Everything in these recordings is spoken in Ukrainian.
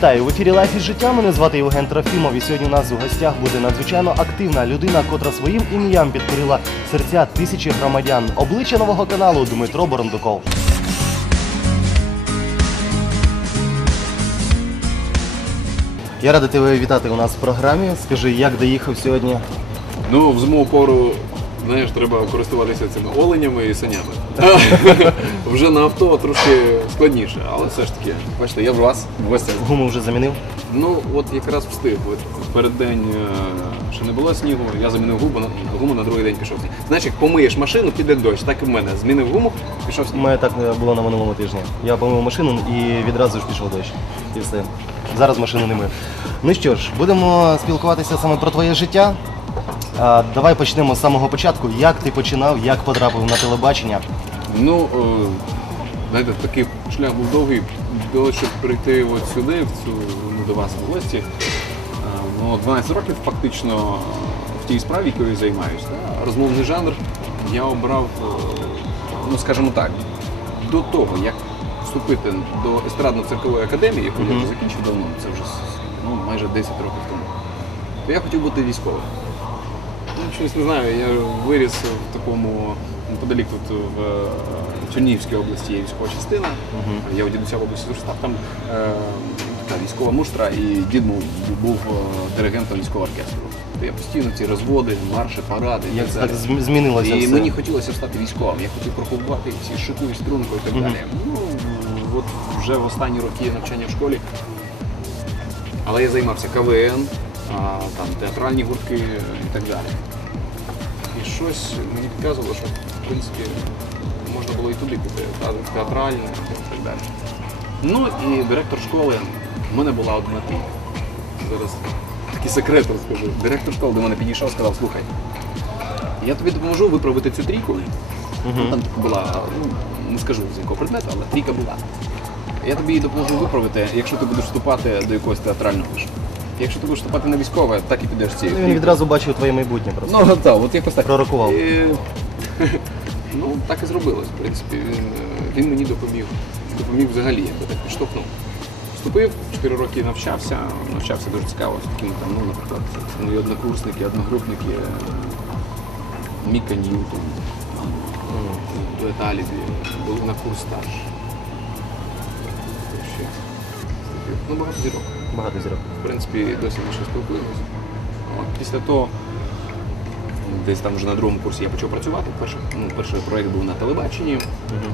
Вітаю в ефірі Лайф із життя. Мене звати Євген Трофімов. І сьогодні у нас у гостях буде надзвичайно активна людина, котра своїм ім'ям підкорила серця тисячі громадян. Обличчя нового каналу Дмитро Борондуков. Я радий тебе вітати у нас в програмі. Скажи, як доїхав сьогодні? Ну, в зимову пору, знаєш, треба користуватися цими оленями і санями. Вже на авто трошки складніше, але все ж таки, бачите, я в вас в гостях. Гуму вже замінив? Ну, от якраз встиг. От перед день е, ще не було снігу, я замінив гуму, гуму на другий день пішов сніг. Знаєш, як помиєш машину, піде дощ, так і в мене. Змінив гуму, пішов У сніг. мене так е, було на минулому тижні. Я помив машину і відразу ж пішов дощ. І все. Зараз машину не мив. Ну що ж, будемо спілкуватися саме про твоє життя. А, давай почнемо з самого початку. Як ти починав, як потрапив на телебачення? Ну, е, знаєте, такий шлях був довгий, до щоб прийти от сюди, в цю, ну, до вас в гості. Е, Ну, 12 років фактично в тій справі, якою я займаюся. Да? Розмовний жанр я обрав, е, ну скажімо так, до того, як вступити до естрадно-циркової академії, яку я вже закінчив давно, це вже ну, майже 10 років тому, то я хотів бути військовим. Ну, щось не знаю, я виріс в такому неподалік тут в е, Чернігівській області є військова частина. Я у дідуся в області зростав. Там е, така військова муштра, і дід був, був е, диригентом військового оркестру. Я постійно ці розводи, марші, паради. Як так так далі. змінилося І все? мені хотілося стати військовим. Я хотів проходувати всі шику і струнку і так Мгм. далі. Ну, от вже в останні роки навчання в школі. Але я займався КВН, а, там, театральні гуртки і так далі. І щось мені підказувало, що в принципі можна було і туди піти, театральне і так далі. Ну і директор школи, в мене була одна мрія. Зараз такий секрет розкажу. Директор школи до мене підійшов, сказав, слухай, я тобі допоможу виправити цю трійку. Ну, Там типу, була, ну, не скажу з якого предмету, але трійка була. Я тобі її допоможу виправити, якщо ти будеш вступати до якогось театрального вишу. Якщо ти будеш вступати на військове, так і підеш цією. Ну, Він відразу бачив твоє майбутнє просто. Ну, так, от якось так. Пророкував. І, ну, так і зробилось, в принципі. Він, е, він мені допоміг. Допоміг взагалі, якби так підштовхнув. Вступив, 4 роки навчався, навчався дуже цікаво з такими там, ну, наприклад, мої однокурсники, одногрупники, е, Міка Ньютон, Дует Алібі, були на курс стаж. Ще. Ну, багато зірок. Багато зірок. В принципі, досі ми ще спілкуємося. От, після того, десь там вже на другому курсі я почав працювати. Перший, ну, перший проєкт був на телебаченні,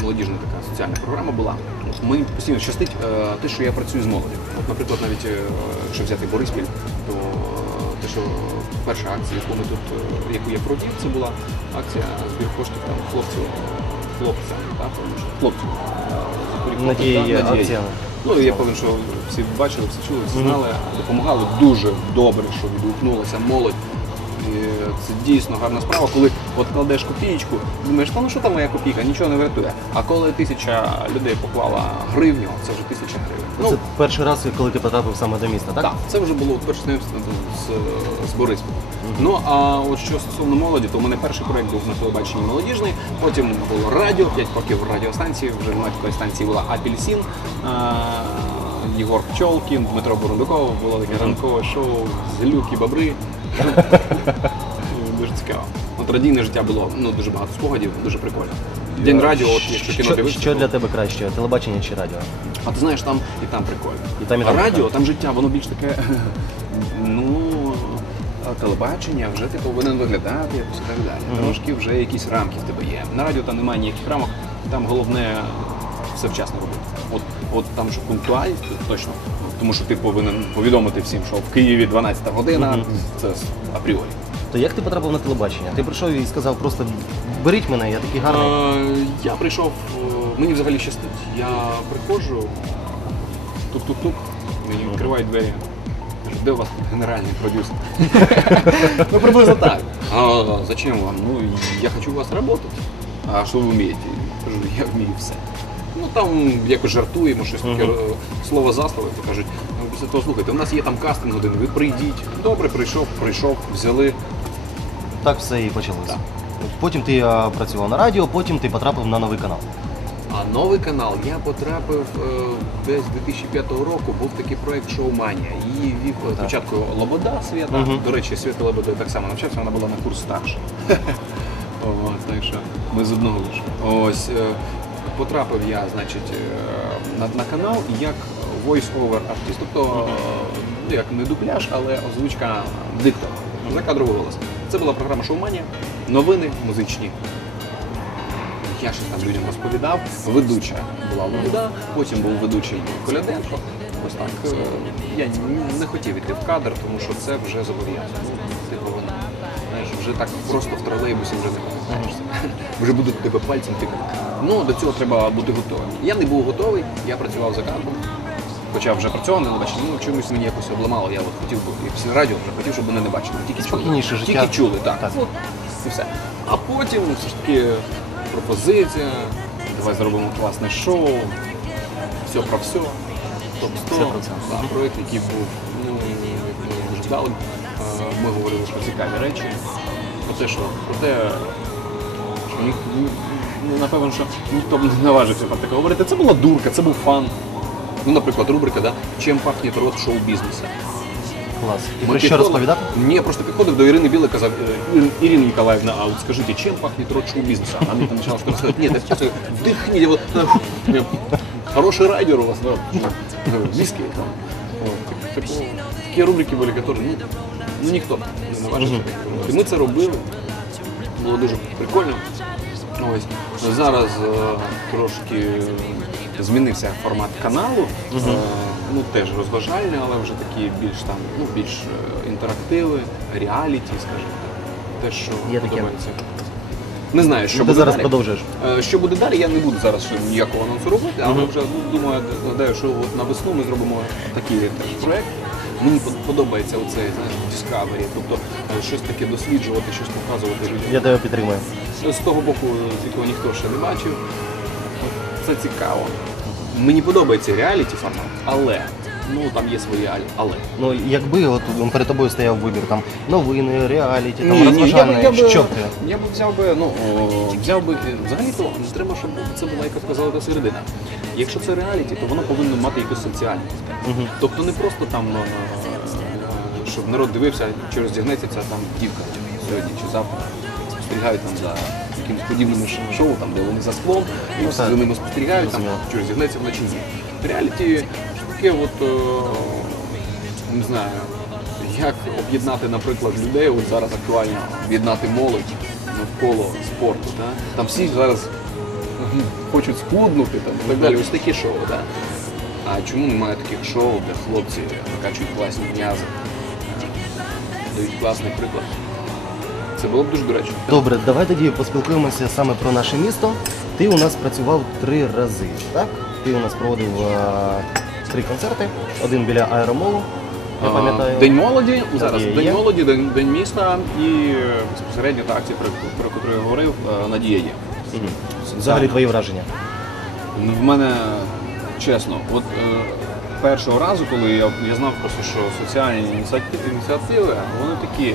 молодіжна така соціальна програма була. От Мені постійно щастить е, те, що я працюю з молоддю. От, наприклад, навіть е, якщо взяти Бориспіль, то е, те, що перша акція, яку ми тут, е, яку я провів, це була акція збір коштів там хлопців, хлопцям, так, хлопців. е, Надія Надія акція. Ну, я певен, що всі бачили, всі чули, всі знали, допомагали дуже добре, що відгукнулася молодь. Це дійсно гарна справа, коли от кладеш копієчку, думаєш, та ну що там моя копійка, нічого не врятує. А коли тисяча людей поклала гривню, це вже тисяча гривень. Ну, Це перший раз, коли ти потрапив саме до міста, так? так, це вже було перше знайомство з, з Борисполем. Ну а от що стосовно молоді, то у мене перший проєкт був на телебаченні молодіжний, потім було радіо, 5 років радіостанції, вже немає такої станції була Апельсин. а, Єгор Пчолкін, Дмитро Бурундуков, було таке ранкове шоу Злюки, бобри. Дуже цікаво. От радійне життя було ну, дуже багато спогадів, дуже прикольно. День радіо, от якщо кіно Що, дивишся. що то- для тебе краще, телебачення чи радіо? а ти знаєш, там і там прикольно. І там, і а радіо, прикольно. там життя, воно більш таке. Ну, а телебачення вже ти повинен виглядати якось і так далі. Трошки вже якісь рамки в тебе є. На радіо там немає ніяких рамок, там головне все вчасно робити. От, от там що пунктуальність, точно. Тому що ти повинен повідомити всім, що в Києві 12 година, це апріорі. То як ти потрапив на телебачення? Ти прийшов і сказав просто беріть мене, я такий гарний. Е, Я прийшов, е, мені взагалі щастить. Я приходжу, тук-тук-тук, мені відкривають двері. Кажуть, де у вас генеральний продюсер? ну, приблизно так. А зачем вам? Ну, я хочу у вас работать. А що ви вмієте? Кажу, я вмію все. Ну там якось жартуємо, щось таке Мгм. е, слово за слово, то кажуть, ну, після того слухайте, у нас є там кастинг один, ви прийдіть. Добре, прийшов, прийшов, взяли. Так все і почалося. Так. Потім ти працював на радіо, потім ти потрапив на новий канал. А новий канал я потрапив е, десь 2005 року. Був такий проект Шоуманія. Її вів е, Так. спочатку Лобода Свята. Мгм. До речі, Свята Лобода так само навчався, вона була на курс старша. Так що ми з одного лише. Ось е, потрапив я, значить, е, на, на канал як voice-over артист. Тобто е, як не дубляж, але озвучка диктор. Закадровий голос. Це була програма Шоуманія, новини музичні. Я щось там людям розповідав. Ведуча була Лобода, потім був ведучий Коляденко. Ось так. е, Я не хотів іти в кадр, тому що це вже зобов'язано. Вже так просто в тролейбусі вже не покатаєшся. Вже будуть тебе пальцем тикати. Ну, до цього треба бути готовим. Я не був готовий, я працював за кадром. Хоча вже працював на телебаченні, ну чомусь мені якось обламало. Я от хотів би, і всі радіо вже хотів, щоб мене не бачили. Тільки чули. Спокійніше життя. Тільки чули, так. Так. От, і все. А потім все ж таки пропозиція. Давай зробимо класне шоу. Все про все. Топ 100. Все про це. Так, проєкт, який був ну, дуже вдалим. Е, Ми говорили про цікаві речі. Про те, що про те, що ні, ну, напевно, що ніхто б не наважився про таке говорити. Це була дурка, це був фан. Ну, наприклад, рубрика, да? чим пахне рот шоу-бізнесу. Клас. І Ми про що підходили- розповідати? Ні, я просто підходив до Ірини Білик, казав, «Е, Ір- Ірина Ніколаївна, а от скажіть, чим пахне рот шоу-бізнесу? Вона мені там почала щось сказати, ні, так просто вдихніть, вот, е, хороший райдер у вас, да, виски там. Вот, так- такого- Такі рубрики були, які, ну, ну ніхто не наважився. І ми це робили, було дуже прикольно. Ось зараз е, трошки змінився формат каналу. Е, ну теж розважальний, але вже такі більш там, ну більш е, інтерактиви, реаліті, скажімо так. Те, що Є таке. подобається. Не знаю, що Ну, ти буде зараз далі. продовжуєш. Е, Що буде далі, я не буду зараз ще ніякого анонсу робити, але вже ну, думаю, гадаю, що от на весну ми зробимо такий теж проект. Мені подобається оцей знаєш, Discovery, тобто е, щось таке досліджувати, щось показувати людям. Я тебе підтримую. З того боку, з якого ніхто ще не бачив. Це цікаво. Мені подобається реаліті формат, але ну там є свої але. Ну, якби от перед тобою стояв вибір там новини, реаліті, там я розважальне, я що б ти? Я б взяв би, ну о, взяв би взагалі то треба, щоб це була якась сказала та середина. Якщо це реаліті, то воно повинно мати якусь соціальність. Мгм. Тобто не просто там, е, щоб народ дивився, чи роздягнеться ця там дівка сьогодні чи завтра. Спостерігають там за якимось подібним шоу, там, де вони за склом, і всі за ними спостерігають, там, чи роздягнеться вночі. Реаліті таке от, е, не знаю, як об'єднати, наприклад, людей, от зараз актуально об'єднати молодь навколо спорту. Да? Там всі зараз хочуть схуднути там, і так далі. Ось такі шоу. Да? А чому немає таких шоу, де хлопці накачують класні м'язи, е, дають класний приклад? Це було б дуже доречно. Добре, давай тоді поспілкуємося саме про наше місто. Ти у нас працював три рази, так? Ти у нас проводив е, три концерти, один біля аеромолу, я пам'ятаю. День молоді, зараз Надія День є. молоді, День, День міста і е, безпосередньо та акція, про, про яку я говорив, е, Надія є. Мгм. Взагалі твої враження. Ну, В мене чесно, от е, першого разу, коли я, я знав просто, що соціальні ініціативи, ініціативи, вони такі,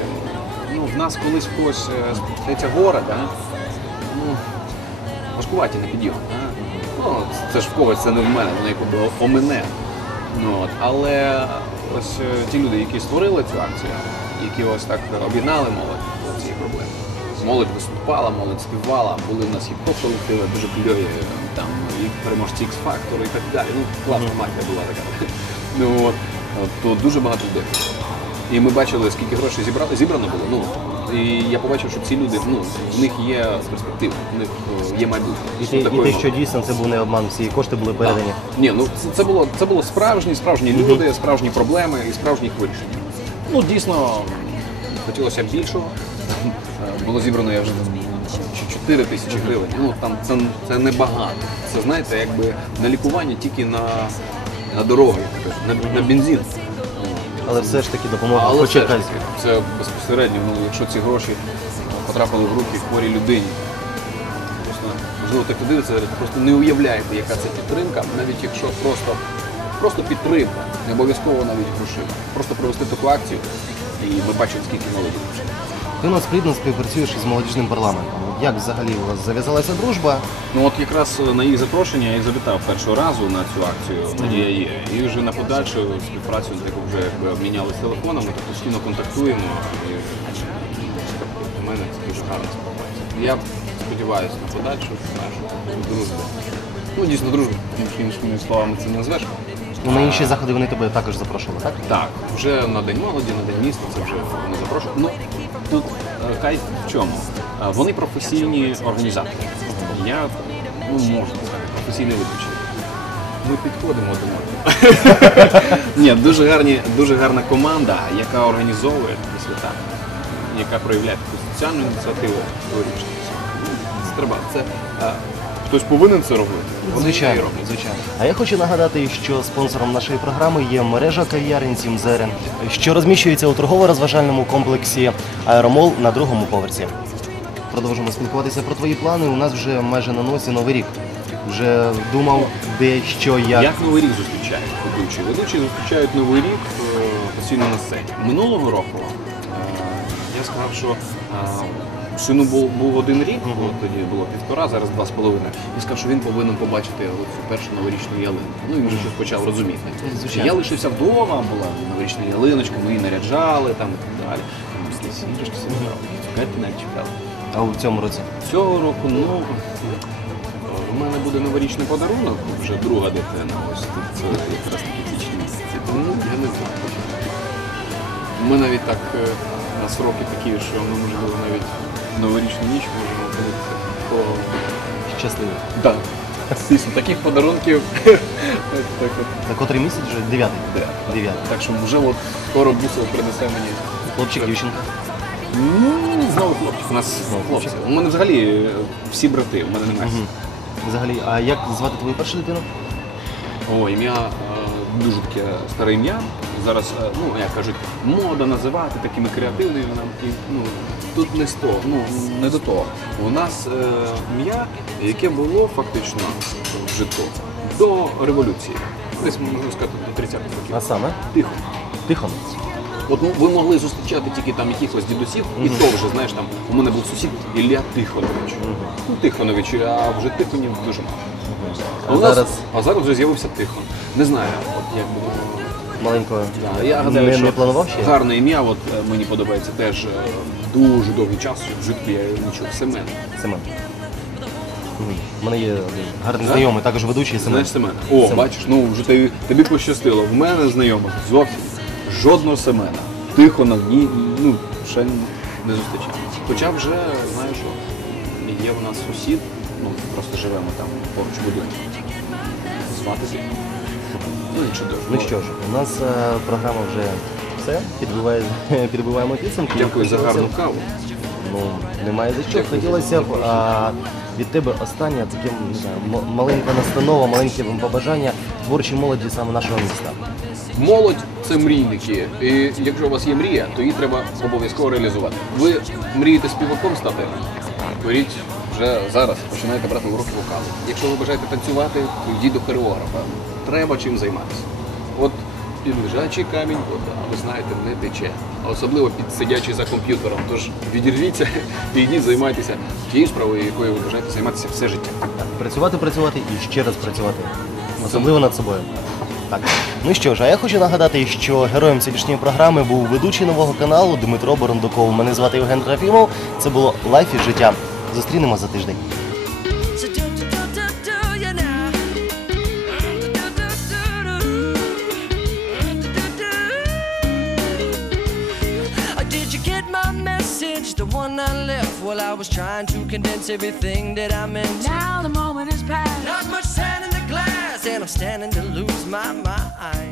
ну, в нас колись когось е, здається гора, да? ну, важкуваті на підйом. Да? Ну, це ж в когось, це не в мене, воно якби о мене. Ну, от. Але ось е, ті люди, які створили цю акцію, які ось так об'єднали молодь цієї проблеми. Молодь виступала, молодь співала, були в нас хіп-хоп колективи, дуже кльові там і переможці X-Factor і так далі. Ну, класна магія була така. Ну, от, то дуже багато людей. І ми бачили, скільки грошей зібрали, зібрано було. Ну, і я побачив, що ці люди, ну, в них є перспектива, в них е, є майбутнє. І ти, і молоді. що дійсно це був не обман, всі кошти були передані. Ні, ну це, це було це було справжні, справжні люди, справжні проблеми і справжні їх вирішення. Ну дійсно хотілося б більшого. Було зібрано я вже чи 4 тисячі гривень. Ну там це, це небагато. Це знаєте, якби на лікування тільки на, на дороги, на, на бензин. Але все ж таки допомога Але все ж таки, це безпосередньо, ну, якщо ці гроші потрапили в руки хворій людині, просто, можливо, так дивиться, просто не уявляєте, яка це підтримка, навіть якщо просто, просто підтримка, не обов'язково навіть грошима. Просто провести таку акцію, і ми бачимо, скільки молоді. Ти у нас плідно співпрацюєш із молодіжним парламентом. Як взагалі у вас зав'язалася дружба? Ну от якраз на їх запрошення я і завітав першого разу на цю акцію Надія є. І вже на подальшу співпрацю таку вже якби обмінялися телефонами, то постійно контактуємо. І для мене це дуже гарна співпраця. Я сподіваюся на подальшу нашу дружбу. Ну дійсно дружбу, тому що іншими словами це не назвеш. Ну, на інші заходи вони тебе також запрошували, так? Так, вже на День молоді, на День міста, це вже не запрошую. Ну тут е, кайф в чому? Е, Вони професійні організатори. Я ну можна сказати, професійний ведучий. Ми підходимо до одного. Ні, дуже гарні, дуже гарна команда, яка організовує такі свята, яка проявляє таку соціальну ініціативу цьогорічну. Це треба. Це е, хтось повинен це робити. Вони це Звичайно, роблять. звичайно. А я хочу нагадати, що спонсором нашої програми є мережа кав'ярень «Сім Зерен, що розміщується у торгово-розважальному комплексі Аеромол на другому поверсі. Продовжимо спілкуватися про твої плани. У нас вже майже на носі новий рік. Вже думав, де, що, як. Як новий рік зустрічають ведучі? Ведучі зустрічають новий рік е, постійно на сцені. Минулого року е, я сказав, що е, сину був, був один рік, бо тоді було півтора, зараз два з половиною. І сказав, що він повинен побачити цю першу новорічну ялинку. Ну він вже щось почав розуміти. Звичайно. Я лишився вдома, була новорічна ялиночка, ми її наряджали там і так далі. Там сніжки всі брали, навіть чекали. А у цьому році? Цього року, ну, у мене буде новорічний подарунок, вже друга дитина. Ось тут це якраз такі вічні місяці. Тому я не знаю. Ми навіть так е, на сроки такі, що ми можливо навіть новорічну ніч можемо подивитися. По... Щасливий. Да. Дійсно, таких подарунків. так, от, За котрий місяць вже? Дев'ятий. де. Дев'ятий. Так що вже от скоро бусел принесе мені. Хлопчик, дівчинка. Ну, знову хлопчик. У нас Знову хлопці. У мене взагалі е, всі брати, у мене немає. Мгм. Взагалі, а як звати твою першу дитину? О, ім'я дуже таке старе ім'я. Зараз, е, ну як кажуть, мода називати такими креативними. Нам і, ну тут не з того, ну не до того. У нас е, ім'я, яке було фактично в житку до революції. Десь можна сказати до 30-х років. А саме? Тихо. Тихон. От ну, ви могли зустрічати тільки там якихось дідусів, і то вже знаєш там. У мене був сусід Ілля Тихонович. Ну Тихонович, а вже Тихонів дуже мало. А у нас- зараз? а зараз вже з'явився Тихон. Не знаю, от як було. Маленького. Да, я гадаю, не, що не планував ще? гарне ім'я, от е, мені подобається теж е, дуже довгий час, в житті я не чув. Семен. Семен. Мгм. У мене є гарний Так? знайомий, також ведучий Семен. Знаєш Семен? О, бачиш, ну вже тобі, тобі пощастило. В мене знайомих зовсім жодного Семена. Тихона ні, ну, ще не зустрічав. Хоча вже знаєш, що є в нас сусід, ну просто живемо там поруч будинку. Звати Тихон. Ну і чудово. Ну що ж, у нас е, програма вже все. Підбиває, підбиваємо підсумки. Дякую за гарну каву. Ну, немає за що. Дякую Хотілося б а, від тебе останнє таке не знаю, м- маленька настанова, маленьке побажання творчій молоді саме нашого міста. Молодь це мрійники. І якщо у вас є мрія, то її треба обов'язково реалізувати. Ви мрієте співаком стати? Беріть вже зараз, починайте брати уроки вокалу. Якщо ви бажаєте танцювати, то йдіть до хореографа. Треба чим займатися. От під лежачий камінь вода, ви знаєте, не тече. А особливо під сидячий за комп'ютером. Тож відірвіться і йдіть займайтеся тією справою, якою ви бажаєте займатися все життя. Працювати, працювати і ще раз працювати. Особливо над собою. Так. Ну що ж, а я хочу нагадати, що героєм сьогоднішньої програми був ведучий нового каналу Дмитро Борундуков. Мене звати Євген Трофімов. Це було Лайф і життя. Зустрінемо за тиждень. Uh? The one I left while I was trying to condense everything that I meant. Now the moment is past. Not much glass, and I'm standing to lose my mind.